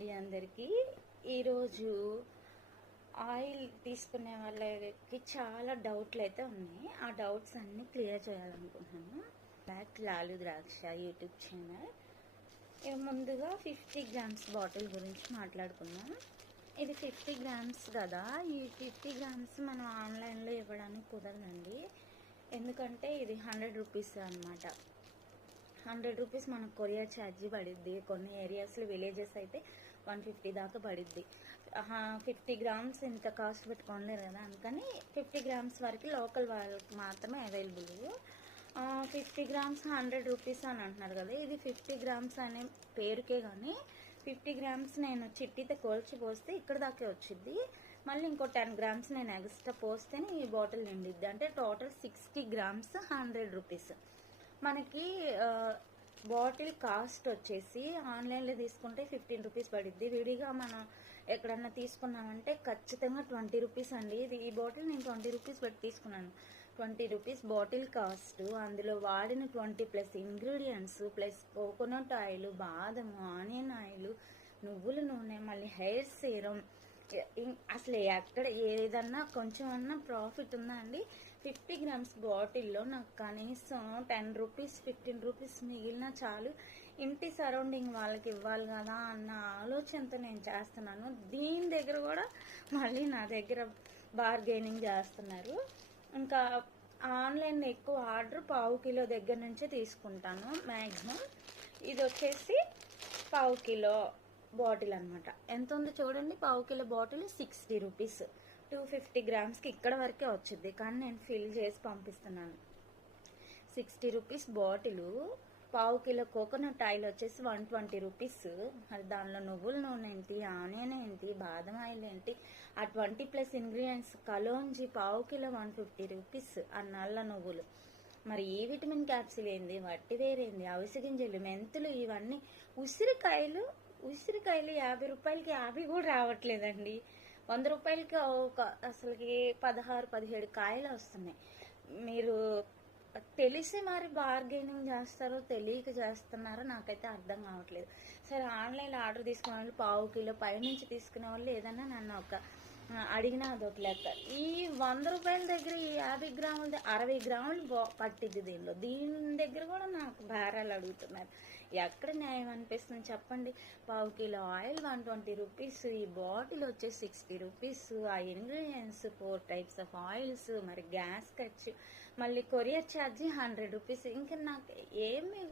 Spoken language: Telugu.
అండి అందరికీ. ఈరోజు ఆయిల్ తీసుకునే వాళ్ళకి చాలా డౌట్లు అయితే ఉన్నాయి. ఆ డౌట్స్ అన్నీ క్లియర్ చేయాలనుకుంటున్నాను. బ్లాక్ లాలు ద్రాక్ష యూట్యూబ్ ఛానల్. ముందుగా 50 గ్రామ్స్ బాటిల్ గురించి మాట్లాడుకుందాం. ఇది 50 గ్రామ్స్ కదా, ఈ 50 గ్రామ్స్ మనం ఆన్లైన్లో ఇవ్వడానికి కుదరదండి. ఎందుకంటే ఇది 100 రూపీస్ అనమాట. 100 రూపీస్ మనకు కొరియర్ ఛార్జీ పడిద్ది. కొన్ని ఏరియాస్లో విలేజెస్ అయితే 150 దాకా పడిద్ది. 50 గ్రామ్స్ ఇంత కాస్ట్ పెట్టుకోలేరు కదా, అందుకని 50 గ్రామ్స్ వరకు లోకల్ వాళ్ళకి మాత్రమే అవైలబుల్. 50 గ్రామ్స్ 100 రూపీస్ అని అంటున్నారు కదా, ఇది 50 గ్రామ్స్ అనే పేరుకే కానీ 50 గ్రామ్స్ నేను చిట్టితో కోల్చి పోస్తే ఇక్కడ దాకే వచ్చింది. మళ్ళీ ఇంకో 10 గ్రామ్స్ నేను ఎక్స్ట్రా పోస్తేనే ఈ బాటిల్ నిండిద్ది. అంటే టోటల్ 60 గ్రామ్స్ 100 రూపీస్. మనకి బాటిల్ కాస్ట్ వచ్చేసి ఆన్లైన్లో తీసుకుంటే 15 రూపీస్ పడిద్ది. విడిగా మనం ఎక్కడన్నా తీసుకున్నామంటే ఖచ్చితంగా 20 రూపీస్ అండి. ఈ బాటిల్ నేను 20 రూపీస్ పెట్టి తీసుకున్నాను. 20 రూపీస్ బాటిల్ కాస్ట్. అందులో వాడిన 20+ ఇంగ్రీడియంట్స్ ప్లస్ కోకోనట్ ఆయిల్, బాదము, ఆనియన్ ఆయిల్, నువ్వుల నూనె, మళ్ళీ హెయిర్ సీరం. అసలు ఎక్కడ ఏదన్నా కొంచెం అన్నా ప్రాఫిట్ ఉందా అండి? 50 గ్రామ్స్ బాటిల్లో నాకు కనీసం 10 రూపీస్ 15 రూపీస్ మిగిలినా చాలు. ఇంటి సరౌండింగ్ వాళ్ళకి ఇవ్వాలి కదా అన్న ఆలోచనతో నేను చేస్తున్నాను. దీని దగ్గర కూడా మళ్ళీ నా దగ్గర బార్గెనింగ్ చేస్తున్నారు. ఇంకా ఆన్లైన్ ఎక్కువ ఆర్డర్ 1/2 కిలో దగ్గర నుంచే తీసుకుంటాను మ్యాక్సిమం. ఇది వచ్చేసి 1/2 కిలో బాటిల్ అనమాట. ఎంత ఉందో చూడండి. 1/2 కిలో బాటిల్ 60 రూపీస్. 250 గ్రామ్స్కి ఇక్కడ వరకే వచ్చింది, కానీ నేను ఫిల్ చేసి పంపిస్తున్నాను. 60 rupees bottle. 1/2 kilo coconut oil వచ్చేసి 120 రూపీస్. మరి దానిలో నువ్వుల నూనె ఏంటి, ఆనియన్ ఏంటి, బాదం ఆయిల్ ఏంటి, ఆ 20+ ఇంగ్రీడియంట్స్ కలోంజి 1/2 కిలో 150 రూపీస్. ఆ నల్ల నువ్వులు, మరి ఈ విటమిన్ క్యాప్సిల్ ఏంది, వట్టి వేరేంది, అవిసె గింజలు, మెంతులు, ఇవన్నీ. ఉసిరికాయలు 50 రూపాయలకి 50 కూడా రావట్లేదండి. 100 రూపాయలకి అసలుకి 16-17 కాయలు వస్తున్నాయి. మీరు తెలిసి మరి బార్గెనింగ్ చేస్తారో తెలియక చేస్తున్నారో నాకైతే అర్థం కావట్లేదు. సరే, ఆన్లైన్లో ఆర్డర్ తీసుకునే వాళ్ళు 1/2 కిలో పైనుంచి తీసుకునే వాళ్ళు ఏదన్నా నన్ను అడిగినా అదొక లెక్క. ఈ 100 రూపాయల దగ్గర ఈ 50 గ్రాములు 60 గ్రాములు పట్టిద్ది. దీని దగ్గర కూడా నాకు బేరాలు అడుగుతున్నారు. ఎక్కడ న్యాయం అనిపిస్తుంది చెప్పండి? 1/2 కిలో ఆయిల్ 120 రూపీస్, ఈ బాటిల్ వచ్చేసి 60 రూపీస్, ఆ ఇంగ్రీడియంట్స్ 4 టైప్స్ ఆఫ్ ఆయిల్స్, మరి గ్యాస్ ఖర్చు, మళ్ళీ కొరియర్ ఛార్జీ 100 రూపీస్. ఇంకా నాకు ఏమి